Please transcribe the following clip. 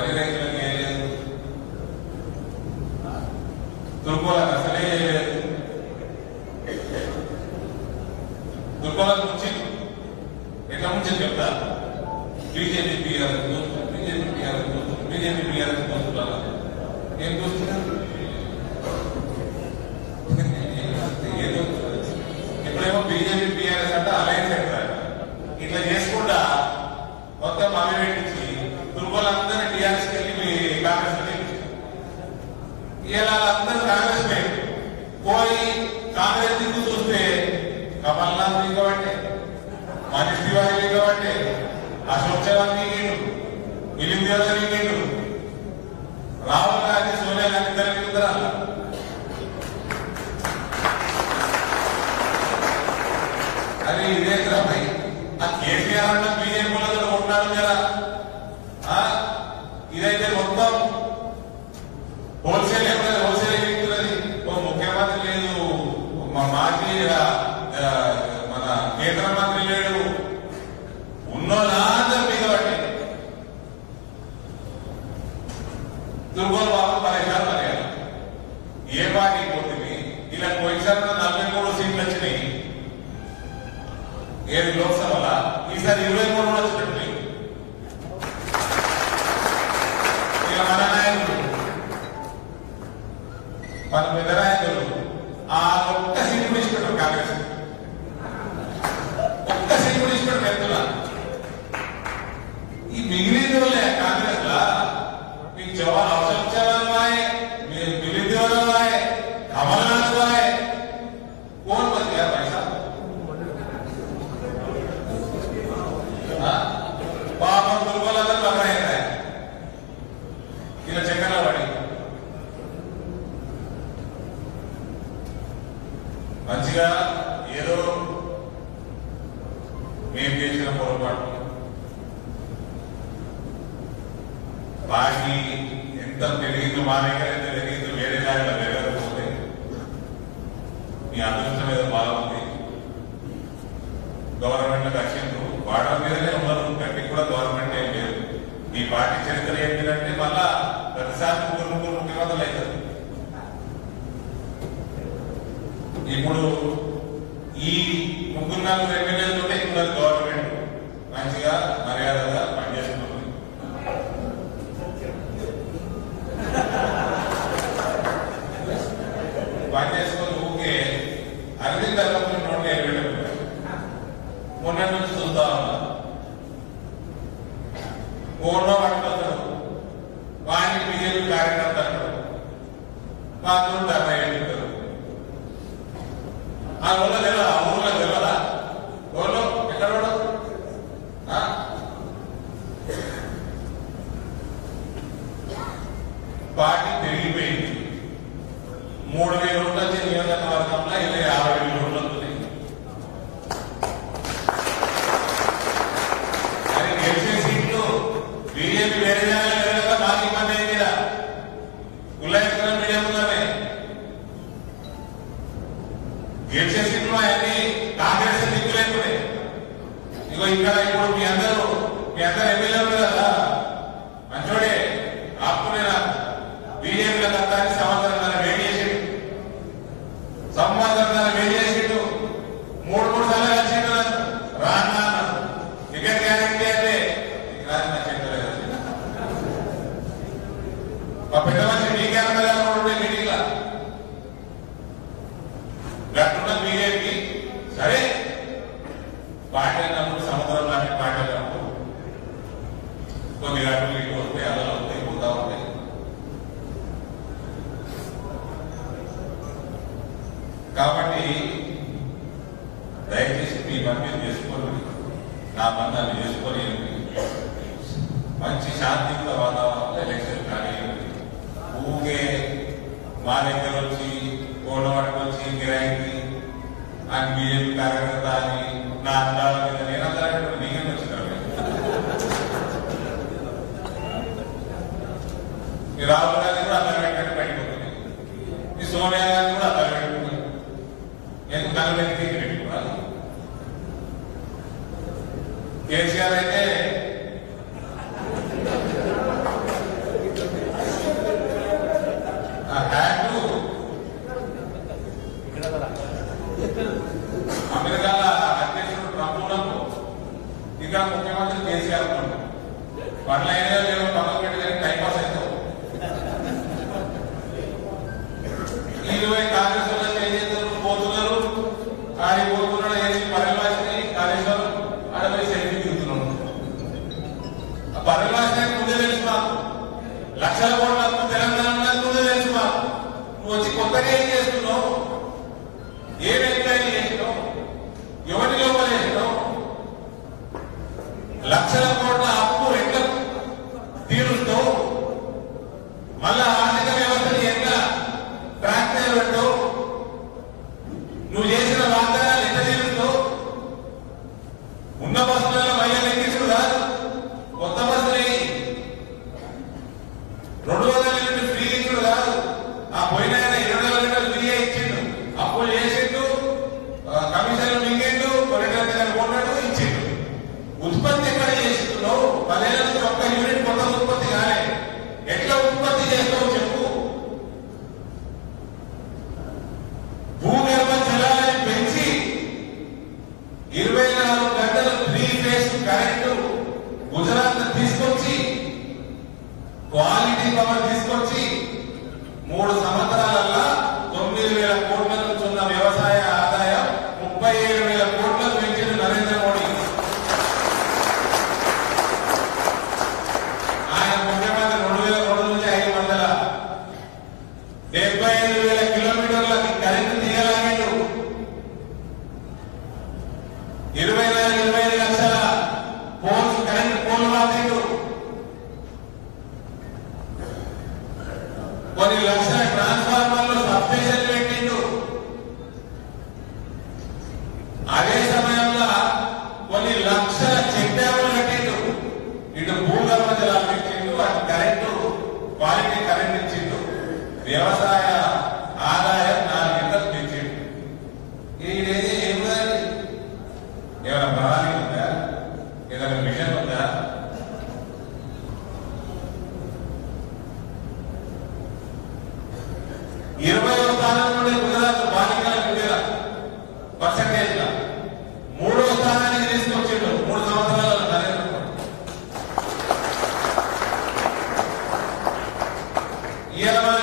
వరి రైతులకు వేయలేదు, దుర్గోలకు అసలే వేయలేదు. దుర్గోలకు ముంచి ఎట్లా ముంచి చెప్తా, బీజేపీ బీఆర్ఎస్ దోస్తులు, బీజేపీ బీఆర్ఎస్ దోస్తులు, బీజేపీ బీఆర్ఎస్ దోస్తులు. అలా ఏం దోస్తున్నారు? ఇప్పుడేమో బీజేపీ బీఆర్ఎస్ అంటే అలయన్స్ అంటారు. ఇట్లా చేసుకుంటా మొత్తం అవి పెట్టించి దుర్గోలందరూ టీఆర్ఎస్కి వెళ్ళి కాంగ్రెస్ ఇలా అందరూ కాంగ్రెస్ పోయి కాంగ్రెస్ దిక్కు చూస్తే కమల్నాథ్ దిగబట్టే, మనీష్ తివారీ దిగబట్టే, అశోక్ చవాన్ దిగిండు, మిలింద్ దేవర్ దిగిండు, రాహుల్ గాంధీ సోనియా గాంధీ దిగుతారా? అరే ఇదే భయ్, ఆ కేసీఆర్ అన్న బీజేపీ వాళ్ళతో కొట్లాడు కదా. ఇదైతే మొత్తం హోల్సేల్ ఎక్కడైనా హోల్సేల్ ఎక్కుతున్నది. ఓ ముఖ్యమంత్రి లేదు, మాజీ మన కేంద్ర మంత్రి లేడు, ఉన్నోళ్ళందరూ మీద పట్టి దుర్గోల్ బాబు పరేషాన్ పడేయాలి. ఏ పార్టీ పోతుంది? ఇలా పోయినసారి 43 సీట్లు వచ్చినాయి ఏది లోక్సభలో, ఈసారి 23 కూడా వచ్చినట్టు. ఇక మన నాయకుడు, మన పెద్ద నాయకులు ఆ ఒక్క సీటు కూడా ఇష్టపడరు. కాంగ్రెస్ ఒక్క సీటు కూడా ఇష్టపడరు. పెద్దలా ఈ మిగిలిన వాళ్ళే కాంగ్రెస్ లా మీకు జవాన్ అశోక్ చవాన్ వాయే, మిలింద్ దేవర్ వాయే, కమల్నాథ్ వాయే, कौन बच गया भाई साहब? పాపం దుర్గోలందరూ బలమైంది ఇలా చక్కెర పడి మంచిగా ఏదో మేము చేసిన పొరపాటు బాకీ ఎంత పెరిగిందో, మా దగ్గర ఎంత పెరిగిందో వేరే జాగ్రత్త పెరగకపోతే మీ అదృష్టం మీద బాగుంది. గవర్నమెంట్ దక్షిణలు వాటర్ మీదనే ఉన్నారు, గట్టి కూడా గవర్నమెంట్ ఏం లేదు. మీ పార్టీ చరిత్ర ఏంటంటే మళ్ళా ప్రతిసారి ముగ్గురు ముఖ్యమంత్రులు అవుతారు. ఇప్పుడు ఈ 3-4 ఎమ్మెల్యేలతోనే ఉన్నది గవర్నమెంట్ మంచిగా మర్యాదగా పనిచేస్తుంది. పనిచేసుకొని ఊకే అరవింద్ తరగతి నోట్లు ఎగవేయడం మొన్న నుంచి చూస్తా ఉన్నా. ఫోన్లో పట్టుకొస్తాడు, వాడిని బీజేపీ కార్యకర్త అంటాడు, మాతో ధర్నా చేస్తారు. ఆ ఊళ్ళో తెలియదా? ఆ ఊళ్ళో తెలియదా? ఊళ్ళో ఎక్కడ పార్టీ పెరిగిపోయింది. 3000 ఓట్లు వచ్చే నియోజకవర్గంలో 50,000 ఓట్లు వస్తున్నాయి. అది గెలిచే సీట్లు పనులైనా లేవు పక్కన పెట్టి టైం పాస్ అవుతావు. 20 కాంగ్రెస్ వాళ్ళు ఏం చేస్తారు, పోతున్నారు ఆడిపోతున్నాడు వేసి పరివాసిని కాళేశ్వరం అడవి సెల్ఫీ దిగుతున్నాడు. ఆ పరివాసానికి ముందే తెలుసు మాకు, లక్షల కోట్ల తెలంగాణ ముందే తెలుసు మాకు. నువ్వు వచ్చి కొత్తగా ఏం చేస్తున్నావు, ఏం ఎంక్వైరీ చేసినావు, ఎవరి లోపల చేసినావు, లక్షల కోట్ల అప్పు ఎట్లా తీరుస్తావు, మళ్ళా ఆర్థిక వ్యవస్థని ఎట్లా ట్రాక్ చేయబెట్టావు, నువ్వు చేసిన వాగ్దానాలు ఎట్లా తీరుస్తావు. ఉన్న బస్సులలో మహిళలు ఎక్కించుడు కాదు, కొత్త బస్సులు 200 యూనిట్లు ఫ్రీ ఇచ్చుడు కాదు. ఆ పోయిన 20 యూనిట్లు ఫ్రీగా ఇచ్చిండు, అప్పులు చేసిండు, కమిషన్లు మింగిండు, కొరిటర్ దగ్గర కొన్నాడు, ఇచ్చిండు. ఉత్పత్తి ఎక్కడ చేస్తున్నావు? 10 ఏళ్ళ నుంచి ఒక్క యూనిట్ కొత్త ఉత్పత్తి కాలే. ఎట్లా ఉత్పత్తి చేస్తావు చెప్పు. భూగర్భ జలాలను పెంచి 24 గంటలు 3 ఫేజ్ కరెంటు గుజరాత్ తీసుకొచ్చి క్వాలిటీ పవర్ తీసుకొచ్చి 3 సంవత్సరాలల్లా 9,000 కోట్ల నుంచి ఉన్న వ్యవసాయ ఆదాయం 37,000 కోట్లకు పెంచిన నరేంద్ర మోడీ. ఆయన ముఖ్యమంత్రి 2002 నుంచి 575,000 కిలోమీటర్లకి కరెంటు తీయలాగాడు. 24-25 లక్షల పోల్స్ కరెంటు పోల్ మార్చిండు. కొన్ని లక్షల ట్రాన్స్ఫార్మర్లు సబ్స్టేషన్ పెట్టిండు. అదే సమయంలో కొన్ని లక్షల చెక్ డ్యాములు కట్టిండు. ఇటు భూగర్భ జలాలు ఇచ్చిండు, అటు కరెంటు క్వాలిటీ కరెంట్ ఇచ్చిండు, వ్యవసాయ ఆదాయం 4 గంటలు పెంచిండు. ఇదేది ఏముందండి? ఏమైనా ప్రణాళిక ఉందా? ఏదైనా మిషన్ ఉందా? ఇరవై స్థానం నుండి గుజరాత్ బాలికల విద్యల పర్సంటేజ్ గా 3వ స్థానానికి తీసుకొచ్చిండు 3 సంవత్సరాల నరేంద్ర మోడీ. ఇవాళ మన